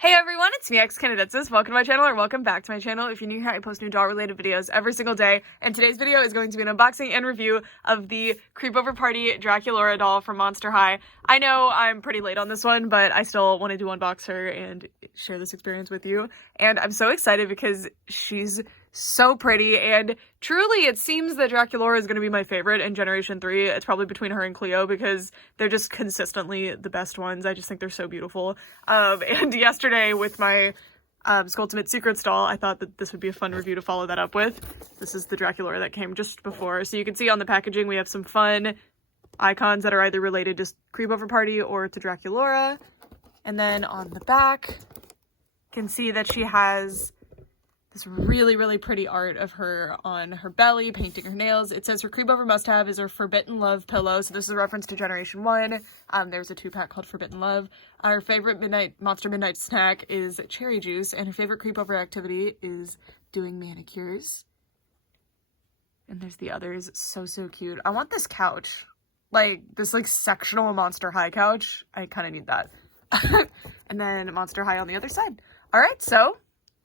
Hey everyone, it's me, X-Candidates. Welcome to my channel, or welcome back to my channel. If you're new here, I post new doll-related videos every single day, and today's video is going to be an unboxing and review of the Creepover Party Draculaura doll from Monster High. I know I'm pretty late on this one, but I still wanted to unbox her and share this experience with you, and I'm so excited because she's so pretty, and truly it seems that Draculaura is going to be my favorite in Generation 3. It's probably between her and Cleo because they're just consistently the best ones. I just think they're so beautiful. And yesterday with my Skulltimate Secrets doll, I thought that this would be a fun review to follow that up with. This is the Draculaura that came just before. So you can see on the packaging we have some fun icons that are either related to Creepover Party or to Draculaura. And then on the back, you can see that she has this really pretty art of her on her belly, painting her nails. It says her Creepover must-have is her Forbidden Love pillow. So this is a reference to Generation 1. There's a 2-pack called Forbidden Love. Her favorite Monster Midnight snack is cherry juice, and her favorite Creepover activity is doing manicures. And there's the others. So cute. I want this couch. Like, this, sectional Monster High couch. I kind of need that. And then Monster High on the other side. Alright, so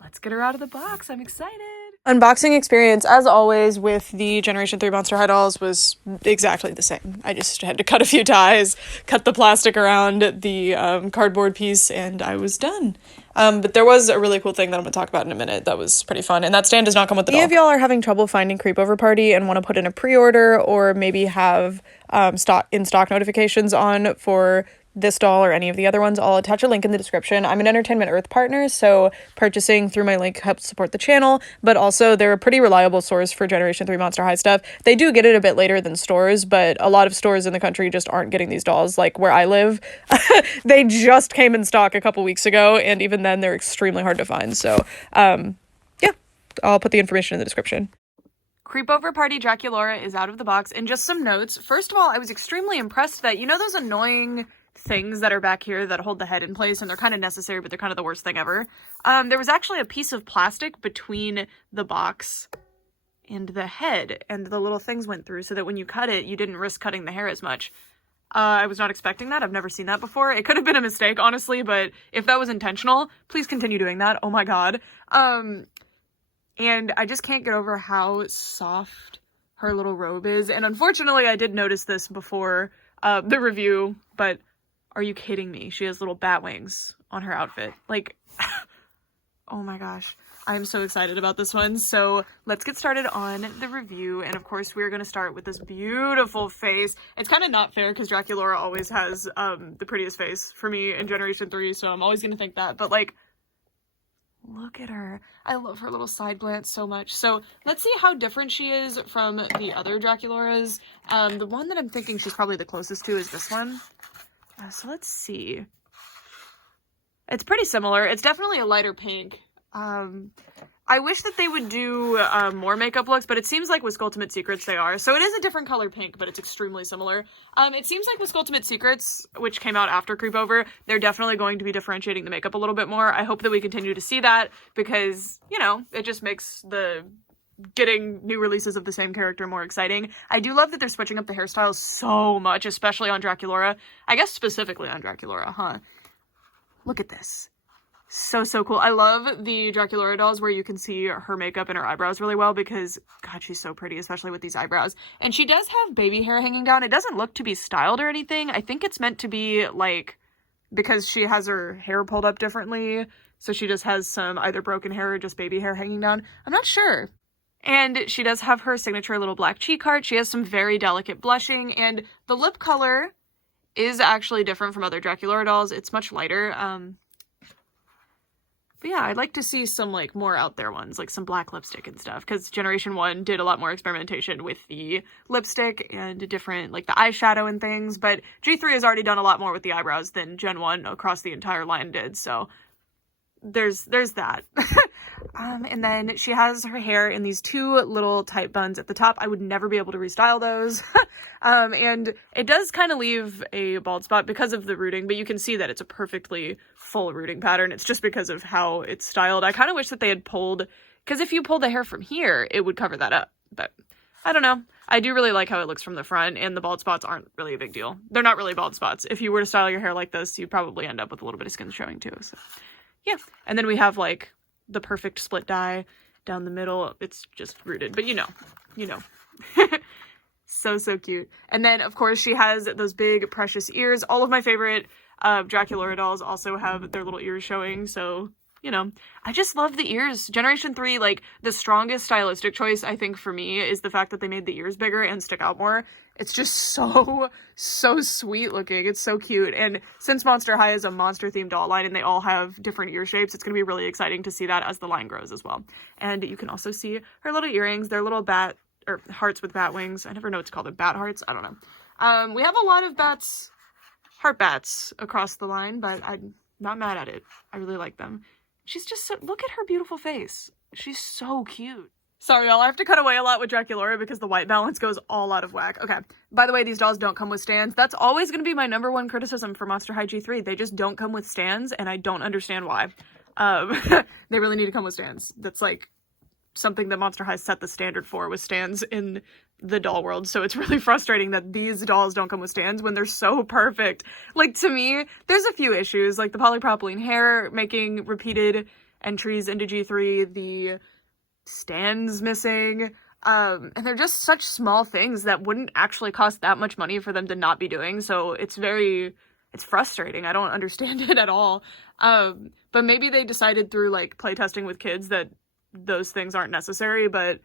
let's get her out of the box. I'm excited. Unboxing experience, as always, with the Generation 3 Monster High dolls was exactly the same. I just had to cut a few ties, cut the plastic around the cardboard piece, and I was done. But there was a really cool thing that I'm going to talk about in a minute that was pretty fun, and that stand does not come with the doll. If y'all are having trouble finding Creepover Party and want to put in a pre-order or maybe have in-stock notifications on for this doll or any of the other ones, I'll attach a link in the description. I'm an Entertainment Earth partner, so purchasing through my link helps support the channel, but also they're a pretty reliable source for Generation 3 Monster High stuff. They do get it a bit later than stores, but a lot of stores in the country just aren't getting these dolls. Like where I live, they just came in stock a couple weeks ago, and even then they're extremely hard to find. So yeah, I'll put the information in the description. Creepover Party Draculaura is out of the box, and just some notes. First of all, I was extremely impressed that, you know those annoying things that are back here that hold the head in place, and they're kind of necessary, but they're kind of the worst thing ever. There was actually a piece of plastic between the box and the head, and the little things went through so that when you cut it, you didn't risk cutting the hair as much. I was not expecting that. I've never seen that before. It could have been a mistake, honestly, but if that was intentional, please continue doing that. Oh my god. And I just can't get over how soft her little robe is, and unfortunately, I did notice this before the review, but are you kidding me? She has little bat wings on her outfit. Like, oh my gosh. I'm so excited about this one. So let's get started on the review. And of course, we're going to start with this beautiful face. It's kind of not fair because Draculaura always has the prettiest face for me in Generation 3. So I'm always going to think that. But like, look at her. I love her little side glance so much. So let's see how different she is from the other Draculauras. The one that I'm thinking she's probably the closest to is this one. So let's see. It's pretty similar. It's definitely a lighter pink. I wish that they would do more makeup looks, but it seems like with Skulltimate Secrets they are. So it is a different color pink, but it's extremely similar. It seems like with Skulltimate Secrets, which came out after Creepover, they're definitely going to be differentiating the makeup a little bit more. I hope that we continue to see that because, you know, it just makes the getting new releases of the same character more exciting. I do love that they're switching up the hairstyles so much, especially on Draculaura. I guess specifically on Draculaura, huh? Look at this. So cool. I love the Draculaura dolls where you can see her makeup and her eyebrows really well because, God, she's so pretty, especially with these eyebrows. And she does have baby hair hanging down. It doesn't look to be styled or anything. I think it's meant to be, like, because she has her hair pulled up differently, so she just has some either broken hair or just baby hair hanging down. I'm not sure. And she does have her signature little black cheek heart. She has some very delicate blushing, and the lip color is actually different from other Draculaura dolls. It's much lighter. But yeah, I'd like to see some, like, more out there ones, like some black lipstick and stuff, because Generation 1 did a lot more experimentation with the lipstick and different, like, the eyeshadow and things, but G3 has already done a lot more with the eyebrows than Gen 1 across the entire line did, so there's that. And then she has her hair in these two little tight buns at the top. I would never be able to restyle those. And it does kind of leave a bald spot because of the rooting, but you can see that it's a perfectly full rooting pattern. It's just because of how it's styled. I kind of wish that they had pulled, because if you pull the hair from here, it would cover that up. But I don't know. I do really like how it looks from the front, and the bald spots aren't really a big deal. They're not really bald spots. If you were to style your hair like this, you'd probably end up with a little bit of skin showing too. So yeah. And then we have like the perfect split dye down the middle. It's just rooted, but you know. So cute. And then of course she has those big precious ears. All of my favorite Draculaura dolls also have their little ears showing, so you know, I just love the ears. Generation 3, like, the strongest stylistic choice, I think, for me, is the fact that they made the ears bigger and stick out more. It's just so sweet looking. It's so cute. And since Monster High is a monster-themed doll line and they all have different ear shapes, it's going to be really exciting to see that as the line grows as well. And you can also see her little earrings. They're little bat, or hearts with bat wings. I never know what to call them. Bat hearts? I don't know. We have a lot of bats, heart bats, across the line, but I'm not mad at it. I really like them. She's just so, look at her beautiful face. She's so cute. Sorry, y'all, I have to cut away a lot with Draculaura because the white balance goes all out of whack. Okay, by the way, these dolls don't come with stands. That's always going to be my #1 criticism for Monster High G3. They just don't come with stands, and I don't understand why. They really need to come with stands. That's like something that Monster High set the standard for, with stands in the doll world, so it's really frustrating that these dolls don't come with stands when they're so perfect. Like, to me, there's a few issues, like the polypropylene hair making repeated entries into G3, the stands missing, and they're just such small things that wouldn't actually cost that much money for them to not be doing, so it's frustrating. I don't understand it at all. But maybe they decided through, like, playtesting with kids that those things aren't necessary, but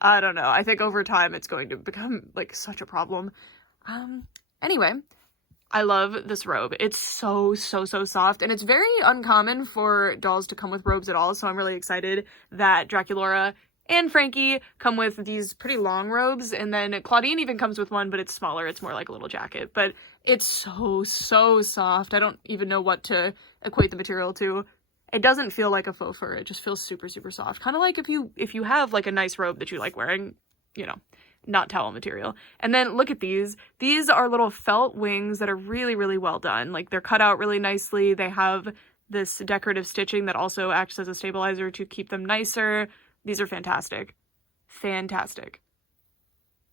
I don't know. I think over time it's going to become, like, such a problem. Anyway, I love this robe. It's so soft, and it's very uncommon for dolls to come with robes at all, so I'm really excited that Draculaura and Frankie come with these pretty long robes, and then Claudine even comes with one, but it's smaller. It's more like a little jacket, but it's so soft. I don't even know what to equate the material to. It doesn't feel like a faux fur. It just feels super soft. Kind of like if you have like a nice robe that you like wearing, you know, not towel material. And then look at these. These are little felt wings that are really well done. Like, they're cut out really nicely. They have this decorative stitching that also acts as a stabilizer to keep them nicer. These are fantastic. Fantastic.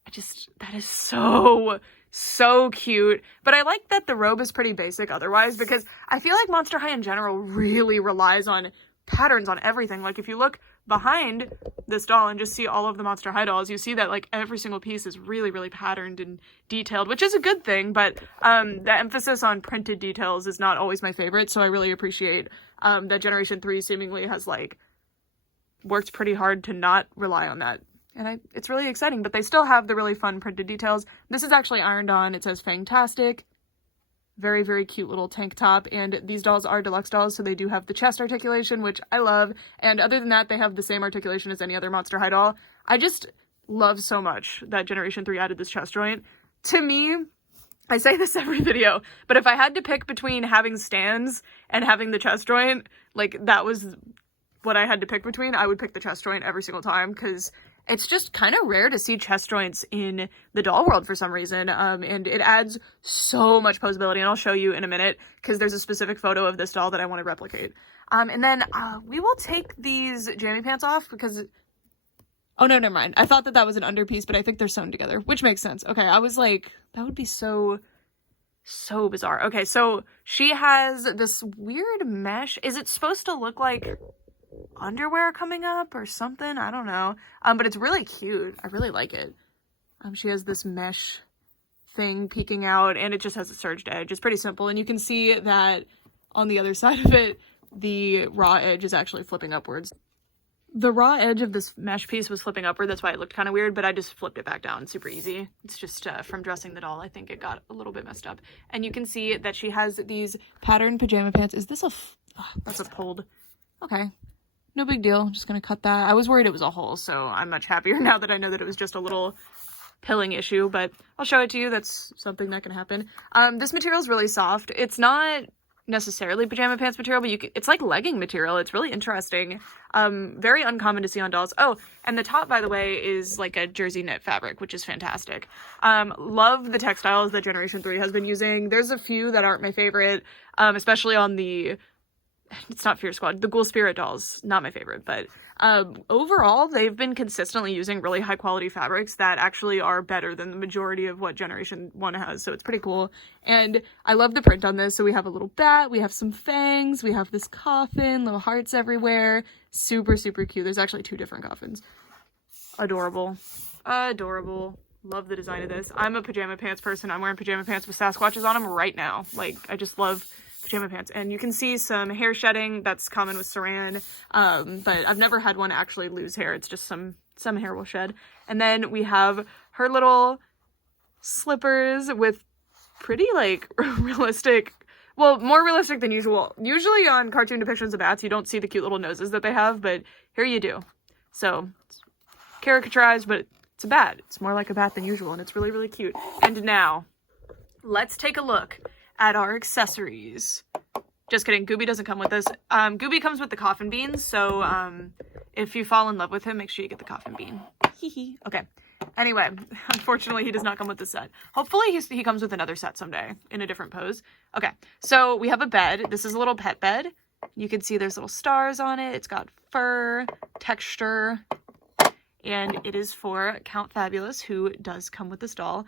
That is so cute. But I like that the robe is pretty basic otherwise, because I feel like Monster High in general really relies on patterns on everything. Like, if you look behind this doll and just see all of the Monster High dolls, you see that, like, every single piece is really patterned and detailed, which is a good thing, but the emphasis on printed details is not always my favorite, so I really appreciate that Generation 3 seemingly has, like, worked pretty hard to not rely on that. And it's really exciting, but they still have the really fun printed details. This is actually ironed on. It says Fantastic. Very cute little tank top. And these dolls are deluxe dolls, so they do have the chest articulation, which I love. And other than that, they have the same articulation as any other Monster High doll. I just love so much that Generation 3 added this chest joint. To me, I say this every video, but if I had to pick between having stands and having the chest joint, like, that was what I had to pick between, I would pick the chest joint every single time, because it's just kind of rare to see chest joints in the doll world for some reason, and it adds so much posability, and I'll show you in a minute, because there's a specific photo of this doll that I want to replicate. And then we will take these jammy pants off, because... Oh, no, never mind. I thought that was an underpiece, but I think they're sewn together, which makes sense. Okay, I was like, that would be so bizarre. Okay, so she has this weird mesh. Is it supposed to look like underwear coming up or something? I don't know. But it's really cute. I really like it. She has this mesh thing peeking out, and it just has a serged edge. It's pretty simple, and you can see that on the other side of it, the raw edge is actually flipping upwards. The raw edge of this mesh piece was flipping upward, that's why it looked kind of weird, but I just flipped it back down. Super easy. It's just from dressing the doll, I think it got a little bit messed up. And you can see that she has these patterned pajama pants. Is this that's a pulled. Okay. No big deal. I'm just gonna cut that. I was worried it was a hole, so I'm much happier now that I know that it was just a little pilling issue, but I'll show it to you. That's something that can happen. This material is really soft. It's not necessarily pajama pants material, but it's like legging material. It's really interesting. Very uncommon to see on dolls. Oh, and the top, by the way, is like a jersey knit fabric, which is fantastic. Love the textiles that Generation 3 has been using. There's a few that aren't my favorite, especially on the it's not Fear Squad, the Ghoul Spirit dolls, not my favorite, but overall, they've been consistently using really high quality fabrics that actually are better than the majority of what Generation 1 has, so it's pretty cool. And I love the print on this. So we have a little bat, we have some fangs, we have this coffin, little hearts everywhere. Super, super cute. There's actually 2 different coffins. Adorable. Adorable. Love the design of this. I'm a pajama pants person. I'm wearing pajama pants with Sasquatches on them right now. Like, I just love pajama pants. And you can see some hair shedding. That's common with Saran. But I've never had one actually lose hair. It's just some hair will shed. And then we have her little slippers with pretty, like, realistic, well, more realistic than usual. Usually on cartoon depictions of bats, you don't see the cute little noses that they have, but here you do. So, it's caricaturized, but it's a bat. It's more like a bat than usual, and it's really, really cute. And now, let's take a look at our accessories. Just kidding, Gooby doesn't come with this. Gooby comes with the coffin beans, so if you fall in love with him, make sure you get the coffin bean. Hee. Okay. Anyway, unfortunately, he does not come with this set. Hopefully, he comes with another set someday in a different pose. Okay, so we have a bed. This is a little pet bed. You can see there's little stars on it. It's got fur, texture, and it is for Count Fabulous, who does come with this doll.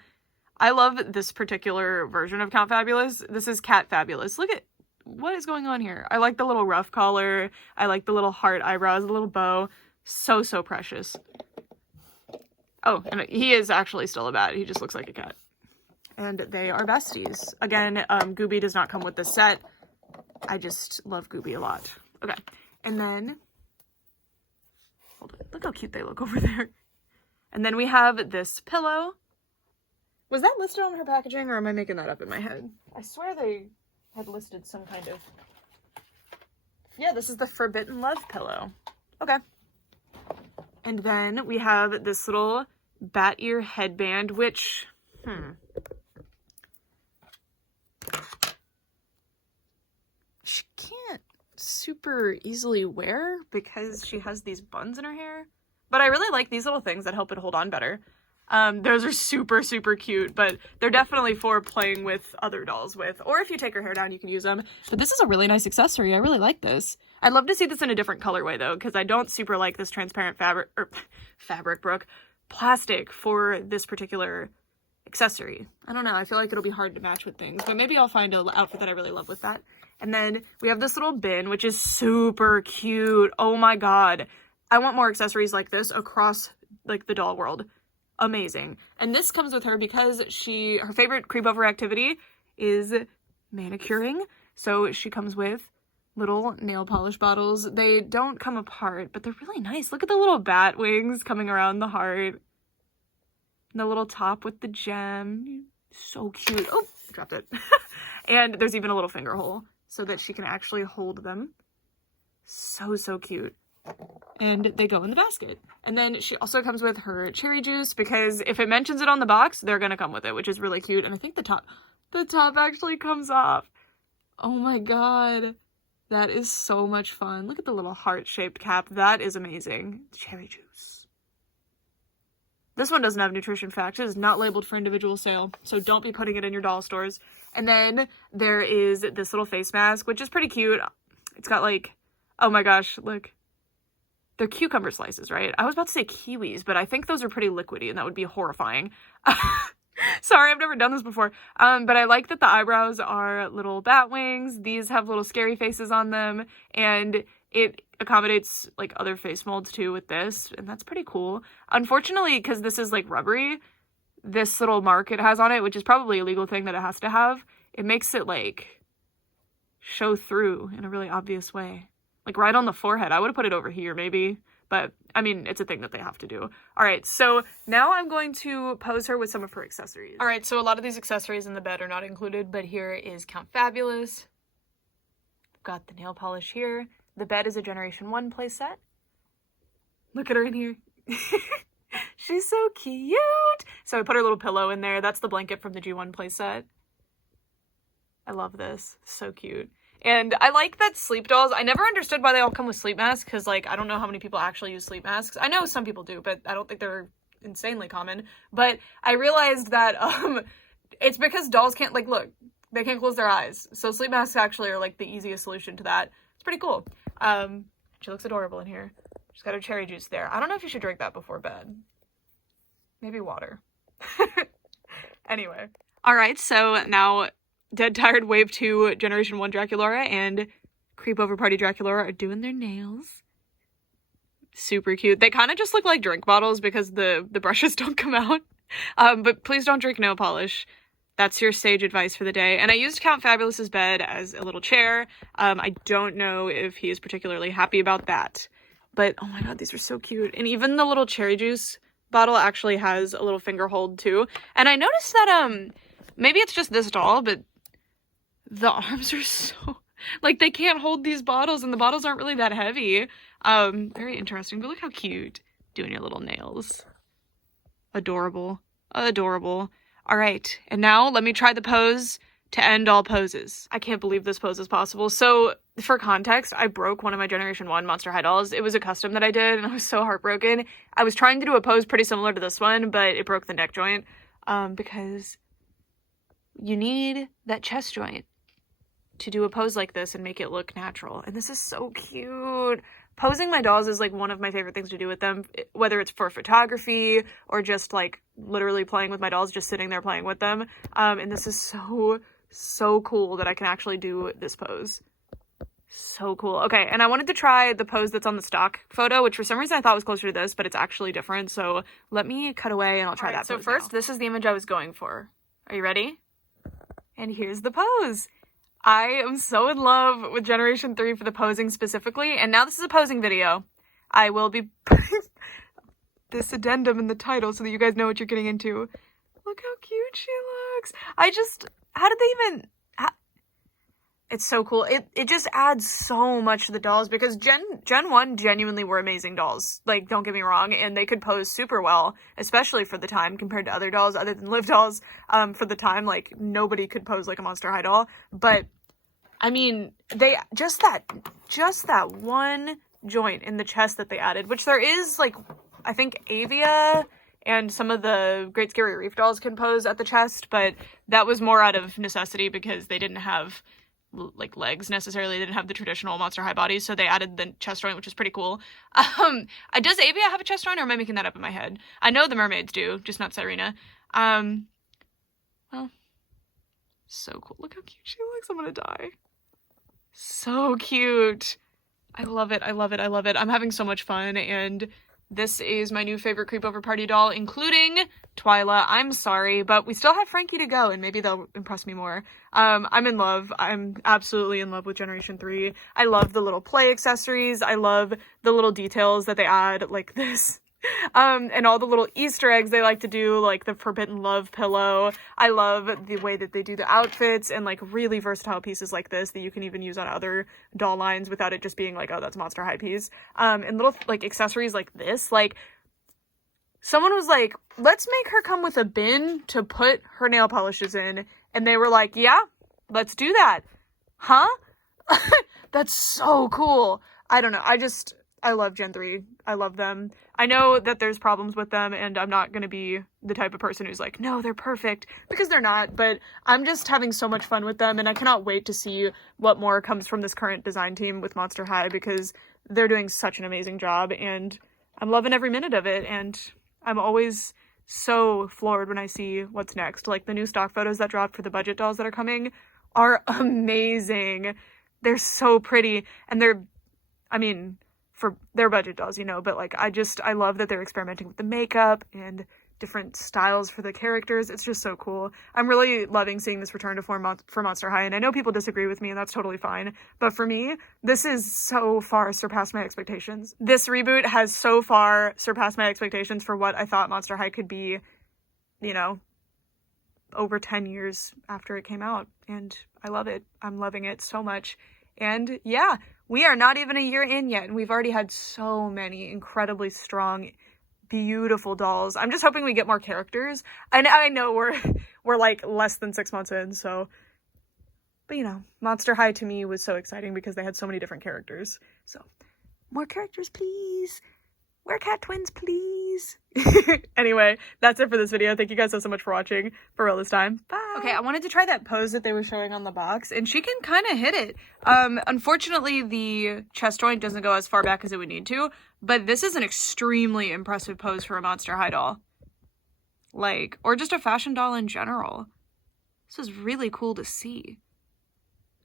I love this particular version of Count Fabulous. This is Cat Fabulous. Look at what is going on here. I like the little ruff collar. I like the little heart eyebrows, the little bow. So, so precious. Oh, and he is actually still a bat. He just looks like a cat. And they are besties. Again, Gooby does not come with this set. I just love Gooby a lot. Okay, and then, hold on. Look how cute they look over there. And then we have this pillow. Was that listed on her packaging, or am I making that up in my head? I swear they had listed some kind of... Yeah, this is the Forbidden Love pillow. Okay. And then we have this little bat ear headband, which, she can't super easily wear because she has these buns in her hair. But I really like these little things that help it hold on better. Those are super, super cute, but they're definitely for playing with other dolls with, or if you take her hair down, you can use them. But this is a really nice accessory. I really like this. I'd love to see this in a different colorway though, because I don't super like this transparent plastic for this particular accessory. I don't know. I feel like it'll be hard to match with things, but maybe I'll find an outfit that I really love with that. And then we have this little bin, which is super cute. Oh my God. I want more accessories like this across like the doll world. Amazing. And this comes with her because her favorite creepover activity is manicuring. So she comes with little nail polish bottles. They don't come apart, but they're really nice. Look at the little bat wings coming around the heart. And the little top with the gem. So cute. Oh, I dropped it. And there's even a little finger hole so that she can actually hold them. So, so cute. And they go in the basket. And then she also comes with her cherry juice because if it mentions it on the box, they're gonna come with it, which is really cute. And I think the top actually comes off. Oh my God. That is so much fun. Look at the little heart-shaped cap. That is amazing. Cherry juice. This one doesn't have nutrition facts. It is not labeled for individual sale, so don't be putting it in your doll stores. And then there is this little face mask, which is pretty cute. It's got like, oh my gosh, look. They're cucumber slices, right? I was about to say kiwis, but I think those are pretty liquidy, and that would be horrifying. Sorry, I've never done this before. But I like that the eyebrows are little bat wings. These have little scary faces on them, and it accommodates like other face molds too with this, and that's pretty cool. Unfortunately, because this is like rubbery, this little mark it has on it, which is probably a legal thing that it has to have, it makes it like show through in a really obvious way. Like right on the forehead. I would have put it over here maybe, but I mean, it's a thing that they have to do. All right, so now I'm going to pose her with some of her accessories. All right, so a lot of these accessories in the bed are not included, but here is Count Fabulous. I've got the nail polish here. The bed is a Generation 1 play set. Look at her in here. She's so cute. So I put her little pillow in there. That's the blanket from the G1 play set. I love this. So cute. And I like that sleep dolls. I never understood why they all come with sleep masks because, like, I don't know how many people actually use sleep masks. I know some people do, but I don't think they're insanely common. But I realized that it's because dolls can't, like, look, they can't close their eyes. So sleep masks actually are, like, the easiest solution to that. It's pretty cool. She looks adorable in here. She's got her cherry juice there. I don't know if you should drink that before bed. Maybe water. Anyway. Alright, so now Dead Tired Wave 2 Generation 1 Draculaura and Creepover Party Draculaura are doing their nails. Super cute. They kind of just look like drink bottles because the brushes don't come out. But please don't drink nail polish. That's your sage advice for the day. And I used Count Fabulous's bed as a little chair. I don't know if he is particularly happy about that. But, oh my god, these are so cute. And even the little cherry juice bottle actually has a little finger hold, too. And I noticed that, maybe it's just this doll, but the arms are so... like, they can't hold these bottles, and the bottles aren't really that heavy. Very interesting. But look how cute. Doing your little nails. Adorable. Adorable. Alright, and now let me try the pose to end all poses. I can't believe this pose is possible. So, for context, I broke one of my Generation 1 Monster High dolls. It was a custom that I did, and I was so heartbroken. I was trying to do a pose pretty similar to this one, but it broke the neck joint, because you need that chest joint to do a pose like this and make it look natural. And this is so cute. Posing my dolls is, like, one of my favorite things to do with them, whether it's for photography or just, like, literally playing with my dolls, just sitting there playing with them. And this is so cool that I can actually do this pose. So cool. Okay, and I wanted to try the pose that's on the stock photo, which for some reason I thought was closer to this, but it's actually different. So let me cut away and I'll try that. So first, this is the image I was going for. Are you ready? And here's the pose. I am so in love with Generation 3 for the posing specifically, and now this is a posing video. I will be putting this addendum in the title so that you guys know what you're getting into. Look how cute she looks. How did they even... It's so cool. It just adds so much to the dolls because Gen 1 genuinely were amazing dolls. Like, don't get me wrong, and they could pose super well, especially for the time compared to other dolls other than Liv dolls. For the time, like, nobody could pose like a Monster High doll. But, I mean, they just that one joint in the chest that they added, which there is, like, I think Avia and some of the Great Scary Reef dolls can pose at the chest, but that was more out of necessity because they didn't have... like legs necessarily. They didn't have the traditional Monster High bodies, so they added the chest joint, which is pretty cool. Does Avia have a chest joint, or am I making that up in my head? I know the mermaids do, just not Serena. Well, so cool. Look how cute she looks. I'm gonna die. So cute. I love it. I love it. I love it. I'm having so much fun, and this is my new favorite Creepover Party doll, including Twyla. I'm sorry, but we still have Frankie to go, and maybe they'll impress me more. I'm in love. I'm absolutely in love with Generation 3. I love the little play accessories. I love the little details that they add, like this. And all the little Easter eggs they like to do, like the Forbidden Love pillow. I love the way that they do the outfits and, like, really versatile pieces like this that you can even use on other doll lines without it just being like, oh, that's a Monster High piece. And little, like, accessories like this. Like, someone was like, let's make her come with a bin to put her nail polishes in. And they were like, yeah, let's do that. Huh? That's so cool. I don't know. I love Gen 3. I love them. I know that there's problems with them, and I'm not going to be the type of person who's like, no, they're perfect, because they're not, but I'm just having so much fun with them, and I cannot wait to see what more comes from this current design team with Monster High, because they're doing such an amazing job, and I'm loving every minute of it, and I'm always so floored when I see what's next. Like, the new stock photos that dropped for the budget dolls that are coming are amazing. They're so pretty, and for their budget dolls, you know, but, like, I love that they're experimenting with the makeup and different styles for the characters. It's just so cool. I'm really loving seeing this return to form for Monster High, and I know people disagree with me, and that's totally fine, but for me, this is so far surpassed my expectations. This reboot has so far surpassed my expectations for what I thought Monster High could be, you know, over 10 years after it came out, and I love it. I'm loving it so much. And yeah, we are not even a year in yet, and we've already had so many incredibly strong, beautiful dolls. I'm just hoping we get more characters. And I know we're like less than 6 months in, so, but you know, Monster High to me was so exciting because they had so many different characters. So, more characters, please. We're cat twins, please. please. Anyway, that's it for this video. Thank you guys so much for watching. For real this time. Bye. Okay, I wanted to try that pose that they were showing on the box, and she can kind of hit it. Unfortunately, the chest joint doesn't go as far back as it would need to, but this is an extremely impressive pose for a Monster High doll. Like, or just a fashion doll in general. This is really cool to see.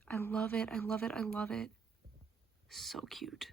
I love it. I love it. I love it. So cute.